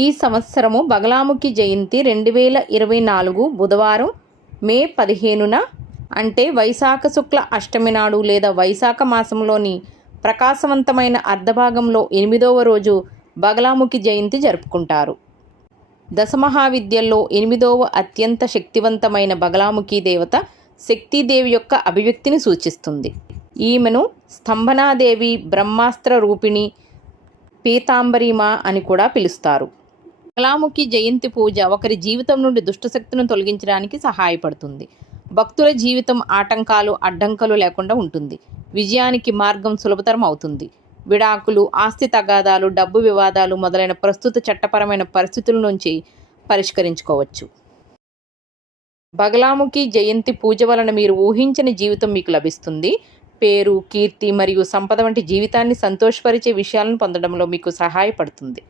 ఈ సంవత్సరము బగలాముఖి జయంతి 2024 బుధవారం మే 15న అంటే వైశాఖ శుక్ల అష్టమి నాడు లేదా వైశాఖ మాసంలోని ప్రకాశవంతమైన అర్ధభాగంలో 8వ రోజు బగలాముఖి జయంతి జరుపుకుంటారు. దశమహావిద్యల్లో 8వ అత్యంత శక్తివంతమైన బగలాముఖి దేవత శక్తిదేవి యొక్క అభివ్యక్తిని సూచిస్తుంది. ఈమెను స్తంభనాదేవి, బ్రహ్మాస్త్ర రూపిణి, పీతాంబరిమ అని కూడా పిలుస్తారు. బగలాముఖి జయంతి పూజ ఒకరి జీవితం నుండి దుష్టశక్తిని తొలగించడానికి సహాయపడుతుంది. భక్తుల జీవితం ఆటంకాలు, అడ్డంకులు లేకుండా ఉంటుంది. విజయానికి మార్గం సులభతరం అవుతుంది. విడాకులు, ఆస్తి తగాదాలు, డబ్బు వివాదాలు మొదలైన ప్రస్తుత చట్టపరమైన పరిస్థితుల నుంచి పరిష్కరించుకోవచ్చు. బగలాముఖి జయంతి పూజ వలన మీరు ఊహించని జీవితం మీకు లభిస్తుంది. పేరు, కీర్తి మరియు సంపద వంటి జీవితాన్ని సంతోషపరిచే విషయాలను పొందడంలో మీకు సహాయపడుతుంది.